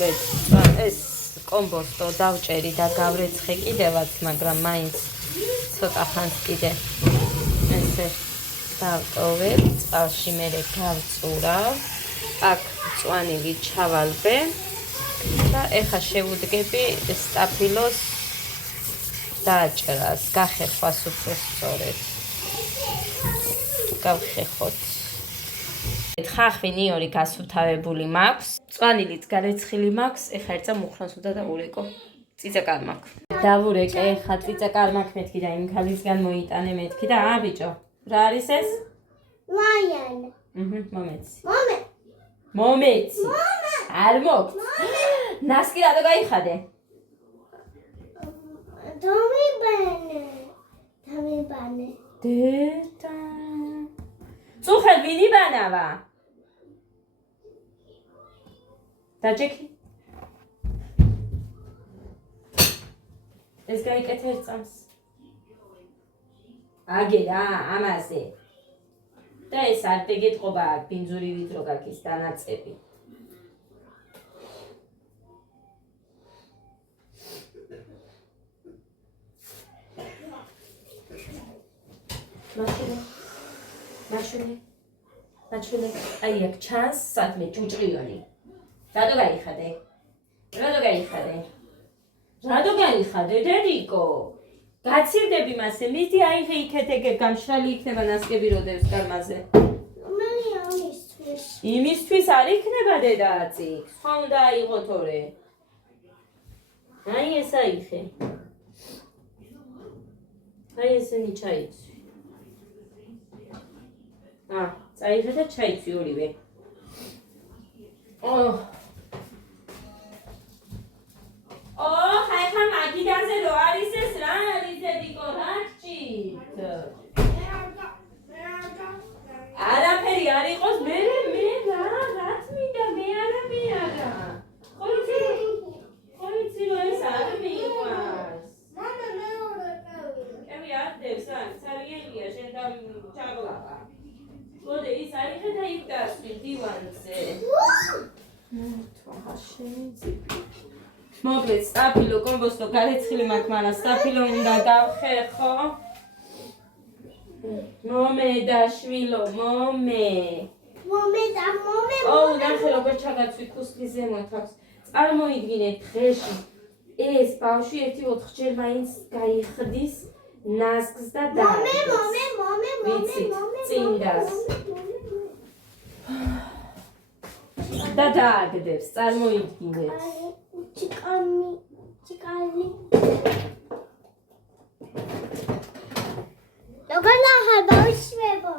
ეს კომბოსტო დავჭერი და გავრეცხე კიდევაც, მაგრამ მაინც ცოტა ხანს კიდე ესე დავტოვებ, წყალში მერე გავწურავ, აქ მწვანილი ჩავალბე და ეხა შევუდგები სტაფილოს დაჭრას, გახეხვას უფრო სწორედ. გავხეხოთ. ხახვინი ორი გასუფთავებული მაქვს, მწვანილიც გარეცხილი მაქვს, ეხა ერთზა მუხრანს უნდა დავურეკო. წიწაკარმაქ. დავურეკე, ეხა წიწაკარმაქ მეთქი და იმ ქალისგან მოიტანე მეთქი და ბიჭო, რა არის ეს? ლაიანი. მომეცი. მომეცი. არ მოგწ. ნასკი რატო გაიხადე? დამიბანე. დედა. წუხელ ვინ იბანავა? დაჯექი. ეს გაიკეთე ერთ წამს. აგერა, ამაზე. და ეს არ დაგეთყობა ბინძურივით რო გაქის დანაწები. მაჩვენე, აი აქ ჩანს საქმე ჭუჭრიონი. რატო გაიხადე, დედიკო? გაცირდები მასე, მიდი აიღე იქეთ ეგ გამშრალი იქნება ნასკები როდევს გარმაზე. იმისთვის არ იქნება დედაცი, სხვა უნდა აიღო თორე. აი ეს აიღე. აი ესენი ჩაიცვი. წაიღე და ჩაიცვი ორივე. ხაიხა მაგიდაზე რო არის ეს რა არის დედიკო, რა გჭირთ? არაფერი არ იყოს, მე რაც მინდა, მე არა. ხო იცი რომ ეს არ მიყვარს. კები არ დევს, სარიელია შენ და ჩაღლაყა. გოდე ის აიღე და იქ გასვი დივანზე. თვა შენი მოკლედ სტაფილო კომბოსტო გარეცხილი მაქვს, მაგრამ სტაფილო უნდა გავხეხო. მომე და შვილო, მომე. ნახე როგორ ჩაგაცვი ქუსლის ზემოთ აქვს. წარმოიდგინეთ დღეში ეს ბავშვი 1-4 მაინც გაიხდის ნასკს და წინდას. და დააგდებს, წარმოიდგინეთ. ჩიკალი. როგორ ბავშვებო?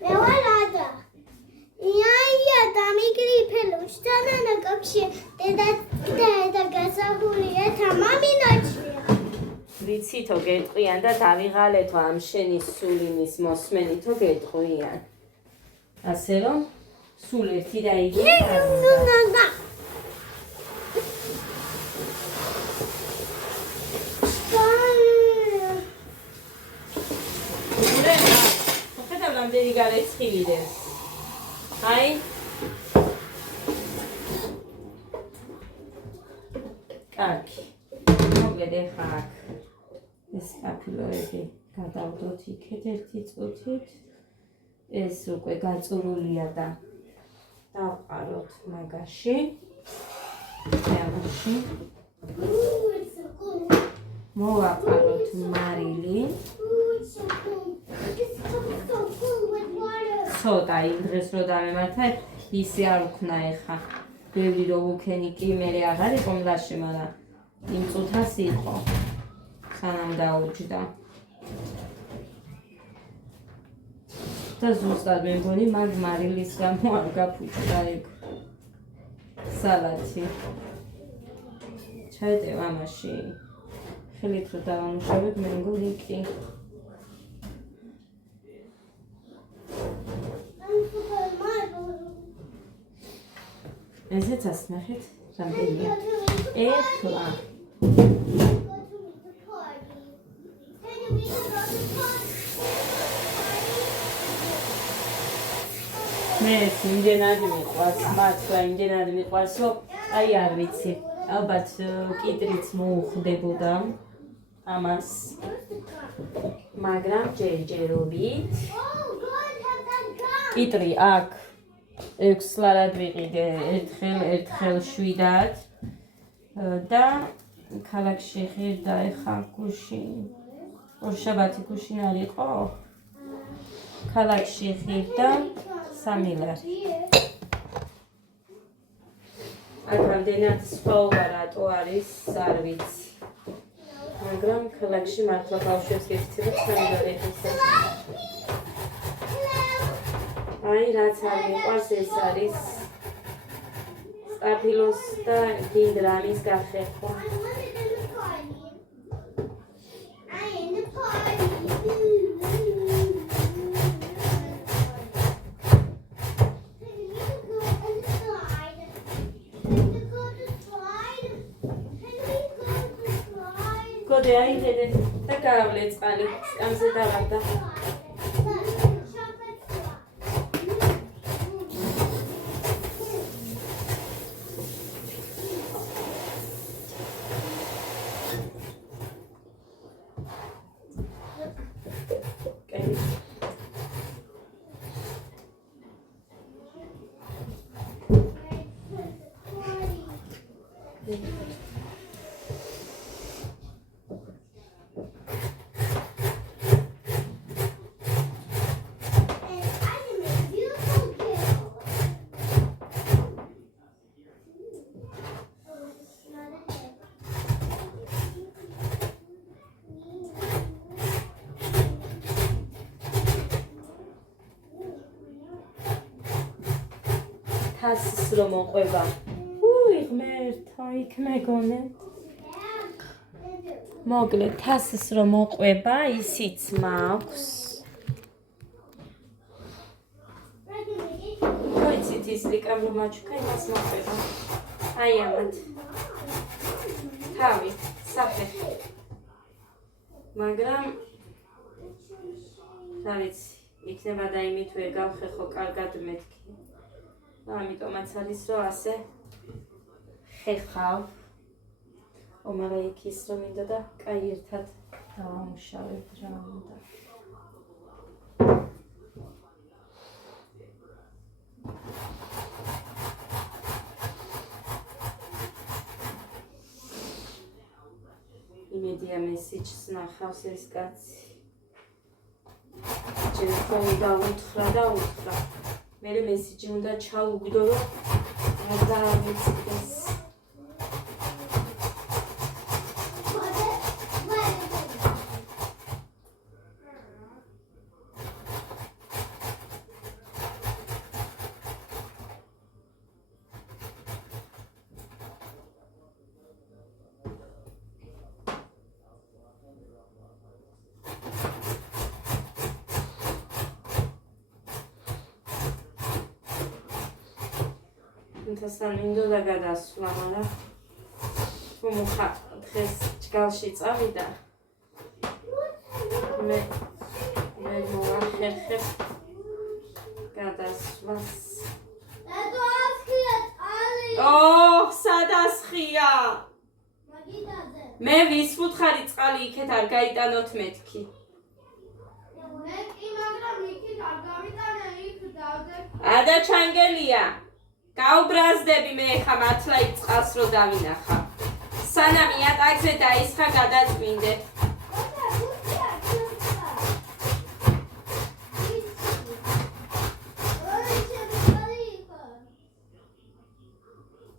მე ვარ ადა. ია დამიგრიფელო, შთანანა კავშირი დედა გასაგულია თამამინაჩია. ვიცითო გეტყვიან და დავიღალეთო ამ შენი სულინის მოსმენითო გეტყვიან. ასე რომ სულ ერთი და იგი არ უნდა. რამდენი გარეცხილი დევს. აი. კარგი. მოკლედ ეხა აქ ეს სტაფილოები გადავდოთ იქეთ ერთი წუთით. ეს უკვე გაწურულია და დავყაროთ მაგაში. ამაში. მოვაყაროთ მარილი. ცოტა იმ დღეს რო დამემართა ისე არ ვქნა ეხა. ბევრი რო ვუქენი კი მე აღარ იყო მლაშე, მაგრამ იმ წუთას იყო. სანამ დაუჯდა. და ზუსტად მე მგონი მაგ მარილის გამო არ გაფუჭდა ეგ სალათი. ჩაეტევ ამაში. ხელით რო დავამუშავებ მე მგონი კი. ესეც ნახეთ რამდენია. ეხლა მე იმდენად მიყვარს, მართლა იმდენად მიყვარს, რომ აი არ ვიცი, ალბათ კიტრიც მოუხდებოდა ამას, მაგრამ ჯერჯერობით კიტრი აქ 6 ლარად ვიყიდე ერთხელ 7-ად და ქალაქში ღირდა ეხა გუშინ ორშაბათი გუშინ არ იყო ქალაქში ღირდა 3 ლარი აქ რამდენად სხვა რატო არის არ ვიცი მაგრამ ქალაქში მართლა ბავშვებს გექცევით 3 ლარი ეხება აი რაც არ მიყვარს ეს არის სტაფილოს და გინდრამის გახერხვა გოდე აიღედე და გაავლე წყალი სკამზე დავარდა თასს რომ მოყვება. ღმერთო, იქ მეგონე. მოკლედ, თასს რომ მოყვება, ისიც მაქვს. მოიცით ის ლიკამ რომ მაჩუქა, იმას მოყვება. აი ამათ. თავი, საფეხი. მაგრამ რა ვიცი, იქნება და იმით ვერ გავხერხო კარგად მეთქი. ამიტომაც არის რომ ასე ხეხავ. მაგრამ იქ ის რომ მინდა და კაი ერთად დავამუშავებ რა უნდა. იმედია მესიჯს ნახავს ეს კაცი. ტელეფონი დაუთხრა და უთხრა. მე მესიჯი უნდა ჩაუგდო რომ არ დაამეცდეს. თასთან მინდოდა გადასვლა, მაგრამ რომ დღეს ჭგალში წავიდა მე მოვახერხებ გადასვლას. სადასხია? მე ვისვუთხარი წყალი იქეთ არ გაიტანოთ მეთქი. ადა ჩანგელია. გაუბრაზდები მე ხა მართლა იქ წყალს რო დავინახა. სანამ იატაკზე დაისხა გადაწმინდე.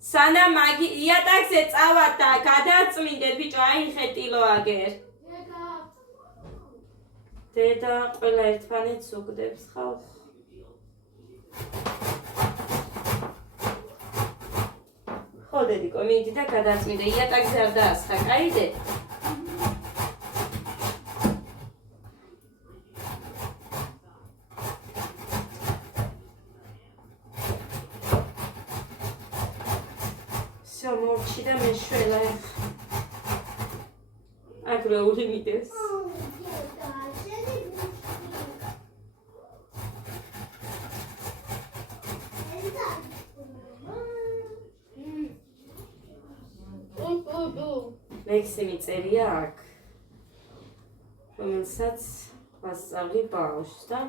სანამ იატაკზე წავა და გადაწმინდე ბიჭო აი ხეტილო აგერ. დედა ყველა ერთმანეთს უგდებს ხალხ. ხოდედიკო მიდი და გადაწმინდე იატაკზე არ დაასხა, კაიდე? всё, მორჩი და მეშველა ეხ. აგრეული მიდეს. ლექსიმი წერია აქ, რომელსაც ვასწავლი ბავშვს და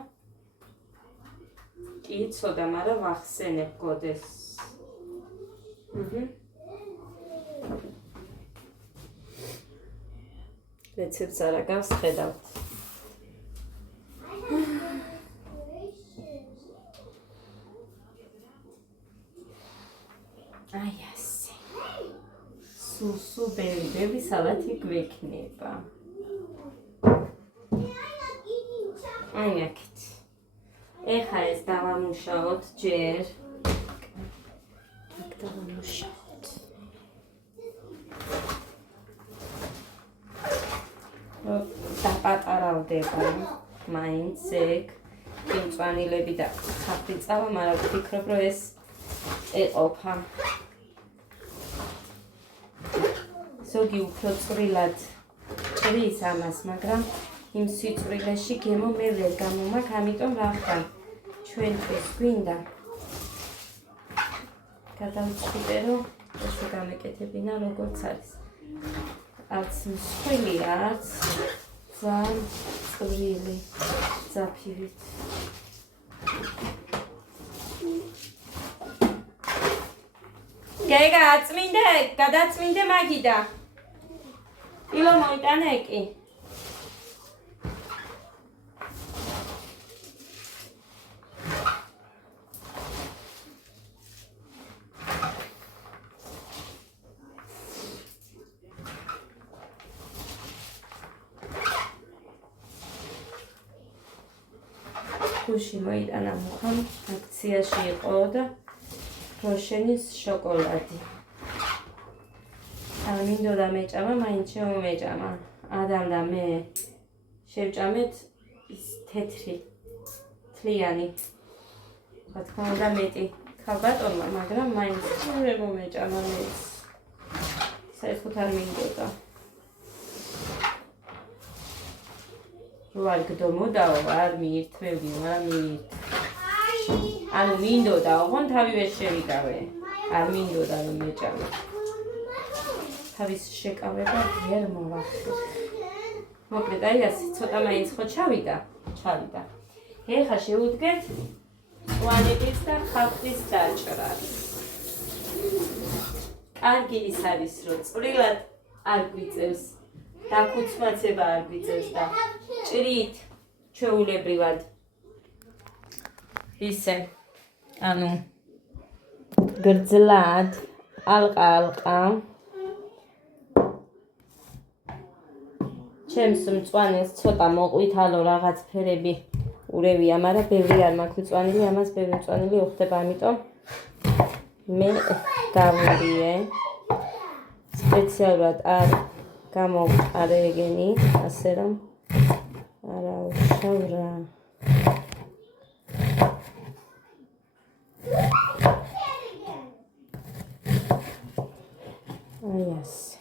კი ცოდა, მაგრამ ვახსენებ გოდეს. რეცეპტს არ აგავს, ხედავთ. აი ასე. სულ ბევრი სალათი გვექნება. აი აქეთ. ეხა ეს დავამუშაოთ ჯერ. აქ დავამუშაოთ. დაპატარავდება მაინც ეგ წვანილები და ხაფი წავა, მაგრამ ვფიქრობ, რომ ეს ეყოფა. ზოგი უფრო წვრილად ჭრის ამას, მაგრამ იმ სიწვრილეში გემო მე ვერ გამომაქ, ამიტომ რახან ჩვენთვის გვინდა გადავწყვიტე, რომ ესე გამეკეთებინა როგორც არის. არც მსხვილი, არც ძალიან წვრილი ძაფივით. გეგა აწმინდე, გადაწმინდე მაგიდა. ილო მოიტანე კი. გუში მოიტანა მუხამ, აქციაში იყო და როშენის შოკოლადი. არ მინდოდა მეჭამა, მაინც შემომეჭამა. ადამ და მე შევჭამეთ ის თეთრი თლიანი. რა თქმა უნდა მეტი ქალბატონმა, მაგრამ მაინც ვერ მომეჭამა მეც. საერთოდ არ მინდოდა. ვარ გდომოდაო, არ მიირთმევდი, მაგრამ მიირთმევდი. ანუ მინდოდა, ოღონდ თავი ვერ შევიკავე. არ მინდოდა რომ მეჭამე. თავის შეკავება ვერ მოვახერხე. მოკლედ, აი ასე, ცოტა მაინც ხო ჩავიდა. ეხლა შევუდგეთ წვანების და ხალხის დაჭრას. კარგი ის არის, რომ წვრილად არ გვიწევს, დაქუცმაცება არ გვიწევს და ჭრით ჩვეულებრივად ისე, ანუ გრძლად ალყა ჩემს მწვანეს ცოტა მოყვითალო რაღაც ფერები ურევია, მაგრამ ბევრი არ მაქვს მწვანილი, ამას ბევრი მწვანილი უხდება, ამიტომ მე გავურიე სპეციალურად არ გამოვყარე ეგენი, ასე რომ არა უშავ რა. აი ასე.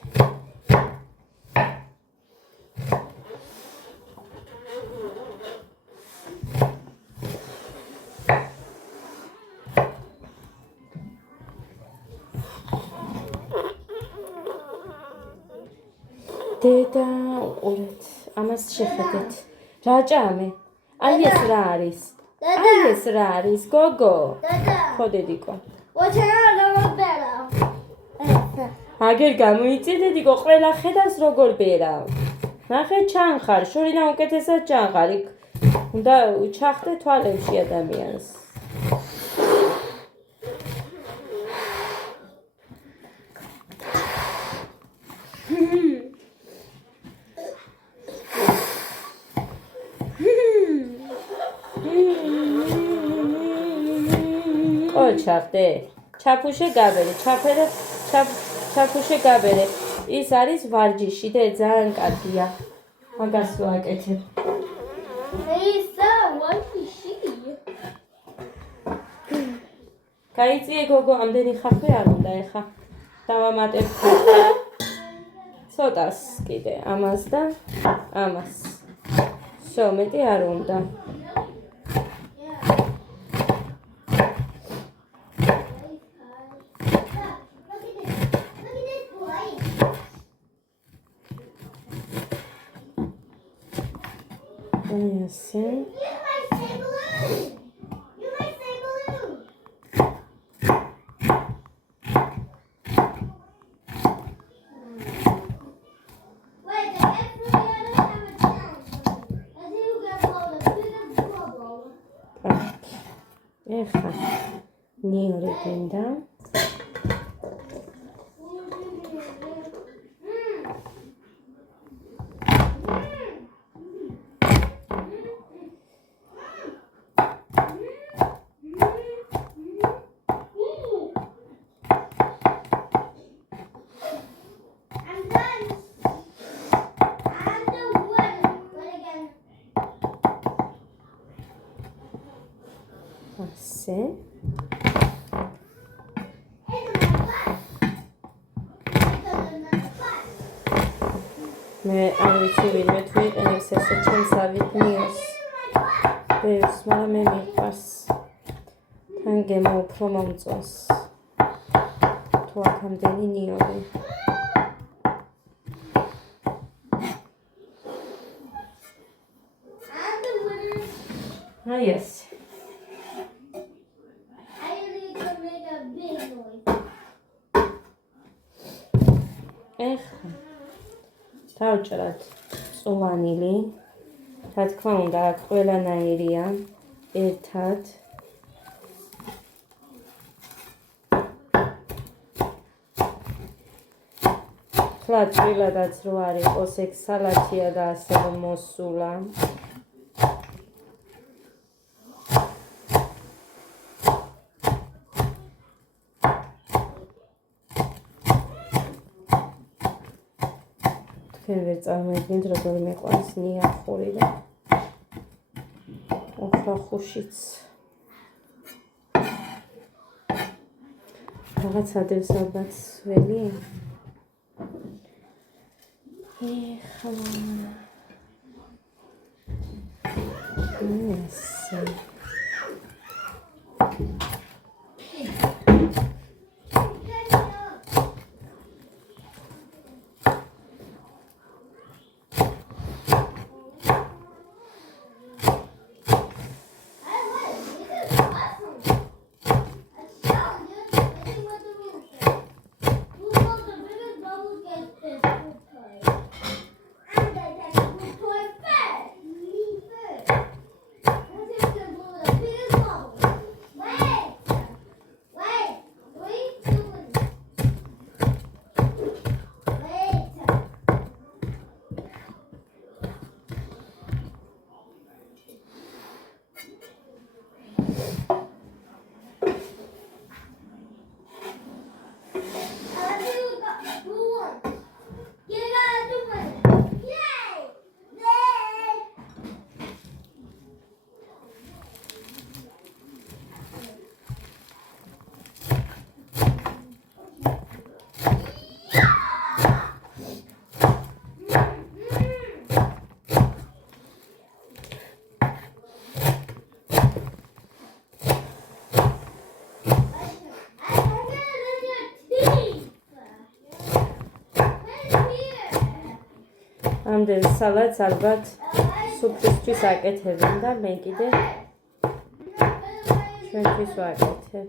დედა, უყურეთ, ამას შეხედეთ. რა ჭამე? აი ეს რა არის? აი ეს რა არის, გოგო? ხო, დედიკო. აგერ გამოიწედედიკო, ყველა ხედავს როგორ ბერავ. ნახე, ჩანხარ, შორიდან უკეთესად ჩანხარ. იქ უნდა ჩახდე თვალებში ადამიანს. ჩახდე, ჩაფუშე გაბერე, ჩაფუშე გაბერე. ის არის ვარჯიში და ძალიან კარგია. მაგას ვაკეთებ. ისა ვარჯიში. გაიწიე გოგო, ამდენი ხაფი არ უნდა ეხა. დავამატებ ცოტას კიდე ამას და ამას. всё, მეტი არ უნდა. აი ასე. You might say balloon. You might say balloon. Wait, the extra yellow have a challenge. Let's see who gets all the biggest bubble. ეხა ნიორი გინდა. I'm done. I'm the winner. But again, ასე. მე არ ვიცი ვინმე თუ იყენებს ესე ჩემს ავიტნიოს. ბევრს, მაგრამ მე მიყვარს. თან გემო უფრო მომწონს. თუ აქამდენი ნიორი. I'm the winner. აი ასე. I need to make a big noise. ეხა დავჭრათ წვანილი. რა თქმა უნდა, აქ ყველანაირია ერთად. ხლა წვილადაც რო არ იყოს ეგ სალათია და ასე რომ მოსულა. თქვენ ვერ წარმოიდგენთ როგორ მეყვარს ნიახური და ოხრახუშიც. რაღაც ადევს ალბათ ველი. ეხლა ასე. ამდენ სალატს ალბათ სუფრისთვის აკეთებენ და მე კიდე ჩვენთვის ვაკეთებ.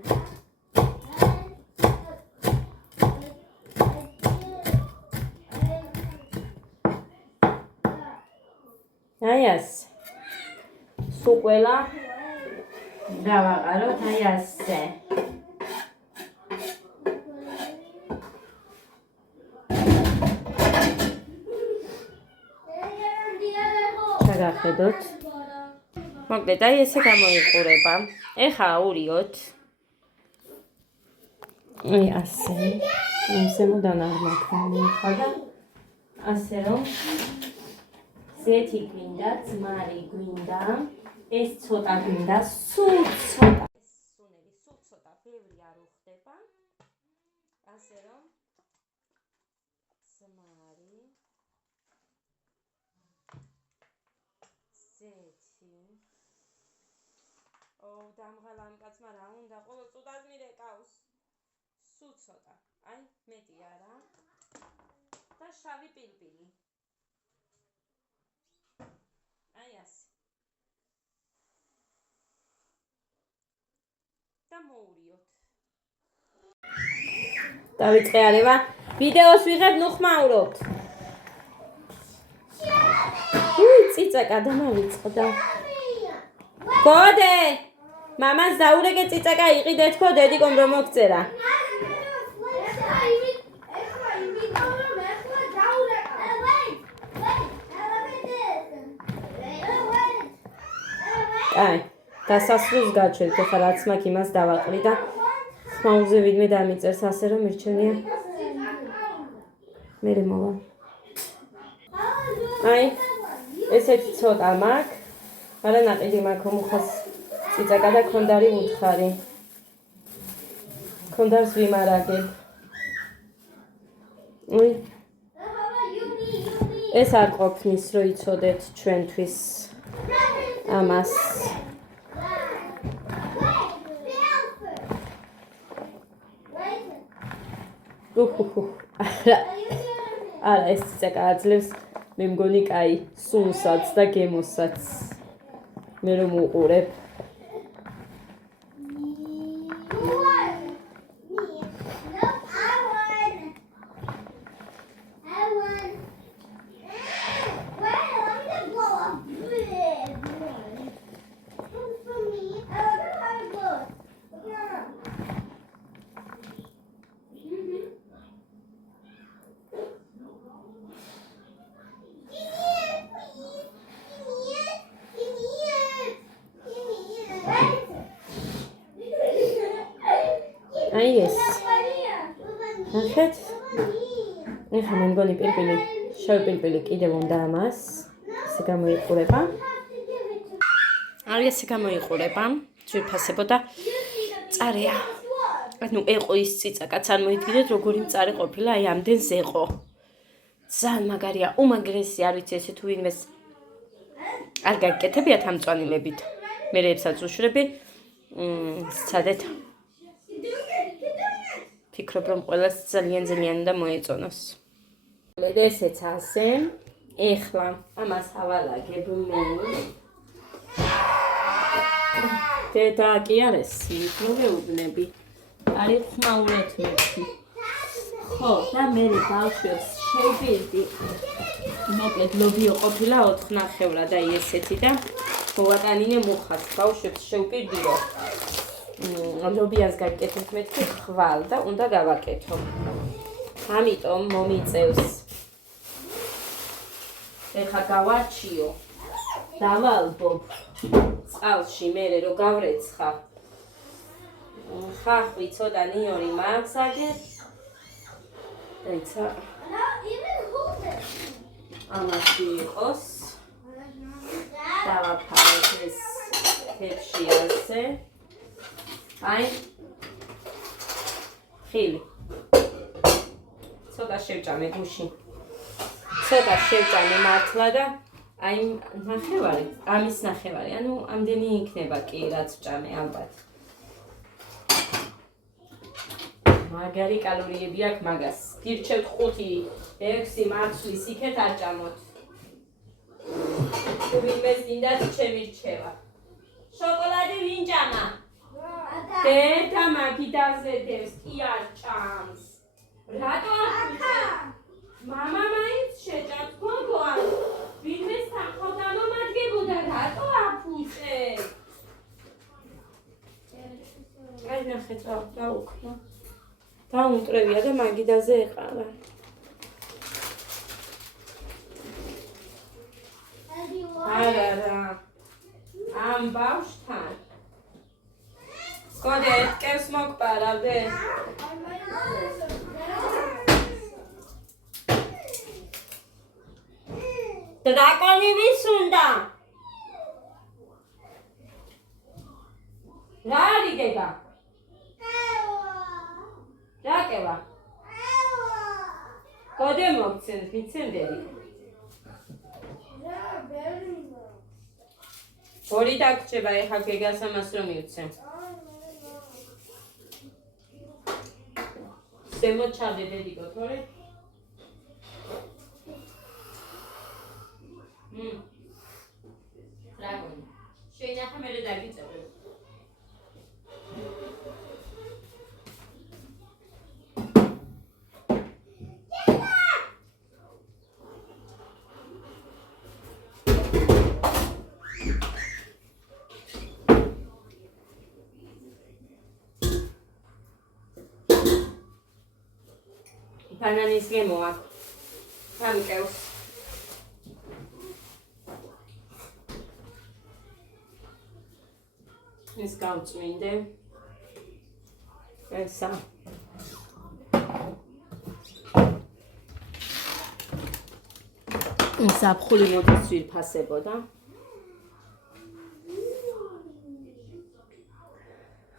აი ასე. სულ ყველა დავაყაროთ აი ასე. გადახედოთ. მოკლედ აი ესე გამოიყურება. ეხა აურიოთ. აი ასე. ზემოდან არ მაქვს ხა და ასე რომ ზეთი გვინდა, ძმარი გვინდა, ეს ცოტა გვინდა, სულ ცოტა. სუნელი სულ ცოტა, ბევრი არ უხდება. ასე რომ ძმარი ზეთი. დამღალ ამ კაცმა რა უნდა, ყოველ წუთას მირეკავს. სულ ცოტა. აი, მეტი არა. და შავი პილპილი. აი ასე. და მოურიოთ. დავიწყე არევა. ვიდეოს ვიღებ, ნუ ხმაურობთ. წიწაკა დამავიწყდა. გოდე! მამას დაურეკე წიწაკა იყიდე თქო დედიკომ რომ მოგწერა. აი, დასასრულს გაჩვენეთ, ხა რაც მაქვს იმას დავაყრი და ხმაურზე ვინმე დამიწერს ასე რომ მირჩენია. მე მოვა. აი, ესეთი ცოტა მაქვს. არა ნაყიდი მაქვს მუხას წიწაკა და ქონდარი უთხარი. ქონდარს ვიმარაგებ. უი. ეს არ ყოფნის რომ იცოდეთ ჩვენთვის ამას. არა ეს წიწაკა აძლევს მე მგონი კაი სუნსაც და გემოსაც. მე რომ უყურებ. აი ეს. ნახეთ. ეხლა მე მგონი პირპილი, შავი პირპილი კიდევ უნდა ამას. ესე გამოიყურება. არის ესე გამოიყურება. ძვირფასებო და წარეა. ანუ ეყო ის წიწაკაც არ მოიდგინეთ როგორი მწარე ყოფილა, აი ამდენს ეყო. ძალიან მაგარია, უმაგრესი არ ვიცი ესე თუ ვინმეს არ გაგკეთებიათ ამ წვანილებით. მე რეებსაც უშვრები. სცადეთ. ფიქრობ რომ ყველას ძალიან უნდა მოეწონოს. ესეც ასე. ეხლა ამას ავალაგებ მე. დედა კი არის მოგეუბნები. არის ხმაურეთ მეთი. ხო, და მე ბავშვებს შევბირდი. მოკლედ ლობიო ყოფილა 4 ნახევრა და ესეთი და მოვატანინე მუხას. ბავშვებს შევბირდი რომ ლობიას გაკეთებ მეთქი ხვალ და უნდა გავაკეთო. ამიტომ მომიწევს. ეხა გავარჩიო. დავალბობ წყალში მე რომ გავრეცხა. ხახვი ცოტა ნიორი მაქვს აგერ. ეცა ამაში იყოს. დავაფარებ ეს თებში ასე. აი ხილი ცოტა შევჭამე გუში ცოტა შევჭამე მართლა და აი ნახევარი ამის ნახევარი ანუ ამდენი იქნება კი რაც ვჭამე ალბათ მაგარი კალორიები აქვს მაგას გირჩევთ 5-6 მარცვლის იქეთ არ ჭამოთ თუ ვინმეს მინდათ ჩემი რჩევა შოკოლადი ვინ ჭამა დედა მაგიდაზე დევს კი არ ჭამს რატო მამა მაინც შეჭამს გოგო ვინმეს თანხო დამომადგებოდა რატო აფუჭე აი ნახეთ რა დაუქნა დაუნტრევია და მაგიდაზე ეყარა არა ამ ბავშვთან გოდე კევს მოგპარავდე დრაკონი ვის უნდა რა არის დედა რა კევა გოდე მოგცენ ვიცენდები ორი დაგჭება ეხა გეგას ამას რომ მივცემ ზემოთ ჩავდე დედიკო თორე დრაგონი შეინახა მერე დაგიწევ ბანანის გემო აქვს. ამკევს. ეს გავწმინდე. ესა. საფხული მოდის ვირფასებოდა.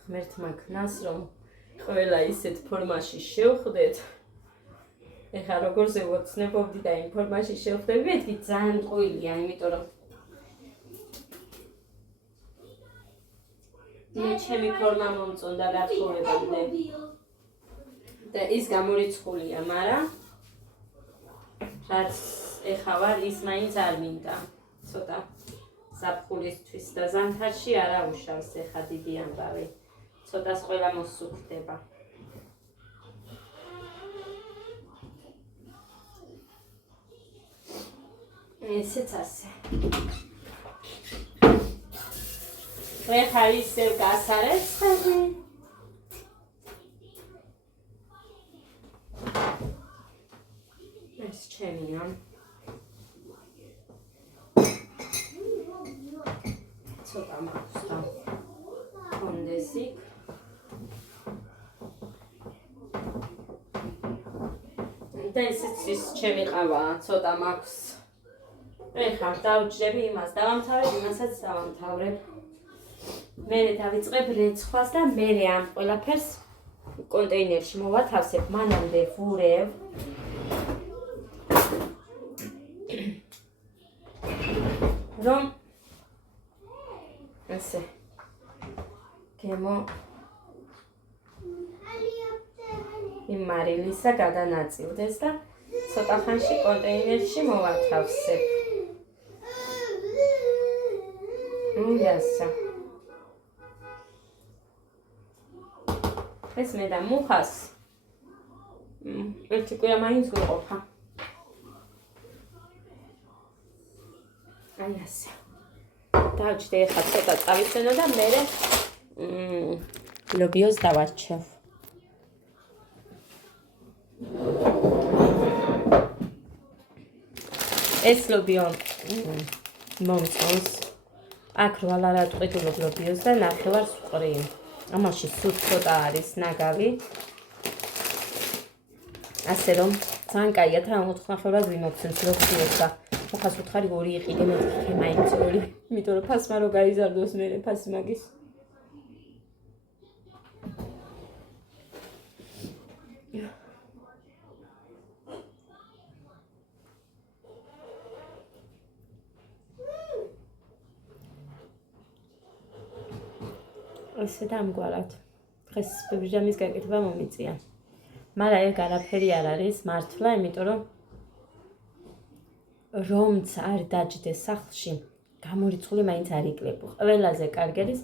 ღმერთმა ქნას რომ ყველა ისეთ ფორმაში შევხვდეთ. ეხლა როგორ ზევოცნებობდი და იმ ფორმაში შევხვდები, მეთქი ძალიან ტყუილია, იმიტომ რომ მე ჩემი ფორმა მომწონდა გათხოვებამდე. და ის გამორიცხულია, მაგრამ რაც ეხლა ვარ, ის მაინც არ მინდა. ცოტა საფხულისთვის და ზამთარში არ აუშავს ეხლა დიდი ამბავი. ცოტას ყველა მოსუქდება. ესეც ასე. ეხლა ისევ გასარეცხები. ეს ჩემია. ცოტა მაქვს და კონდეს იქ. და ესეც ის ჩემი ყავაა, ცოტა მაქვს. ეხლა დავჭრები იმას, დავამთავრებ, იმასაც დავამთავრებ. მერე დავიწყებ რეცხვას და მერე ამ ყველაფერს კონტეინერში მოვათავსებ, მანამდე ვურევ. რომ ესე გემო იმ მარილისა გადანაწილდეს და ცოტა ხანში კონტეინერში მოვათავსებ. იასა. ეს მე და მუხას ერთი კვირა მაინც გვიყოფა. აი ასე. დავჭდე ახლა ცოტა წავიცენო და მერე ლობიოს დავარჩევ. ეს ლობიო მომწონს. აქ რვალ არ ატყიდულობ ლობიოს და ნახევარს ვყრი. ამაში სულ ცოტა არის ნაგავი. ასე რომ ძალიან კაია თან 4.5-ად ვიმოგცემს ლობიოს და მოხას უთხარი 2 იყიდე მეთქე მაინც 2. იმიტომ რომ ფასმა რო გაიზარდოს მერე ფასი მაგის. ესე დამგვარად. დღეს ბიჟამის გაკეთება მომიწია. მაგრამ ეგ არაფერი არ არის მართლა, იმიტომ რომ რომც არ დაჯდეს სახლში, გამორიცხული მაინც არ იკლებ. ყველაზე კარგი არის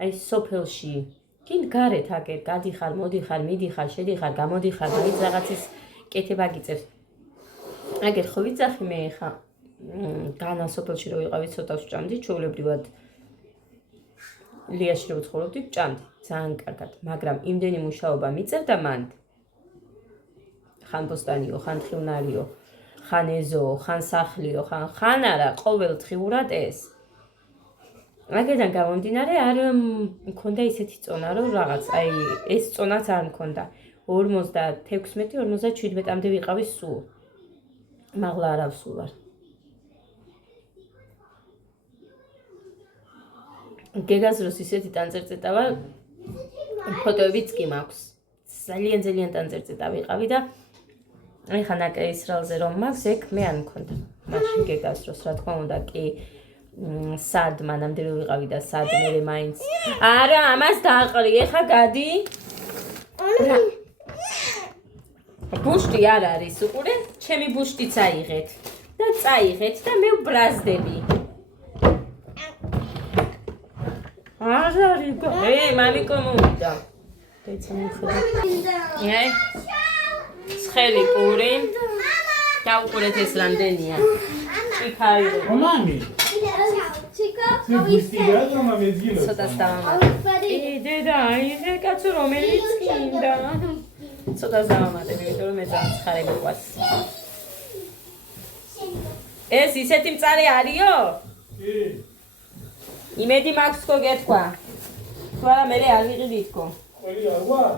აი სოფელში. კინ გარეთ აგერ გადიხარ, მოდიხარ, მიდიხარ, შედიხარ, გამოდიხარ, მაინც რაღაცის კეთება გიწევს. აგერ ხო ვიცახი მე ხა განა სოფელში რო ვიყავი ცოტა ვჭამდი, ჩვეულებრივად ლიაში რო ვცხოვრობდი, ვჭამდი ძალიან კარგად, მაგრამ იმდენი მუშაობა მიწევდა მანდ. ხან ბოსტანიო, ხან თხივნარიო, ხან ეზო, ხან სახლიო, ხან არა, ყოველდღიურად ეს. მაგედან გამომდინარე არ მქონდა ისეთი წონა, რომ რაღაც, აი ეს წონაც არ მქონდა. 56-57-მდე ვიყავი სულ. მაღლა არ ავსულ ვარ. გეგაზროს ისეთი ტანწერწეტა ვარ, ფოტოებიც კი მაქვს. ძალიან ტანწერწეტა ვიყავი და ეხლა ნაკეისრალზე რომ მაქვს, ეგ მე არ მქონდა. მაშინ გეგაზროს, რა თქმა უნდა, კი სად მანამდე რო ვიყავი და სად მე მაინც. არა, ამას დააყრი, ეხლა გადი. ბუშტი არ არის, უყურე? ჩემი ბუშტიც აიღეთ და წაიღეთ და მე ვბრაზდები. არ არის, მამიკო მოვიდა. დეცა მიხედა. აი. ცხელი პური. დაუყურეთ ეს რამდენია. ჩიქაირო. Mami, Chico, se gustigato ma mezzino. ცოტას დავამატე. დედა, აიღე კაცო რომელიც გინდა. ცოტა დავამატებ, იმიტომ რომ მე ძალიან ცხარე მიყვარს. ეს ისეთი მწარე არისო? კი. იმედი მაქვს თქო გეთქვა. თუ არა მე არ ვიყიდი თქო. ყველი არ ვარ?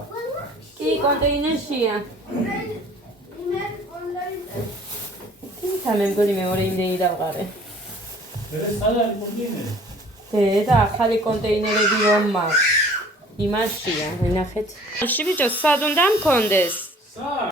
კი, კონტეინერშია. თამე მგონი მეორე იმდენი დავყარე. მე სადარი კონტინერი? და ახალი კონტეინერები რომ მაქვს. იმაშია, ვინახეთ. ბიჭო, სად უნდა მქონდეს? სა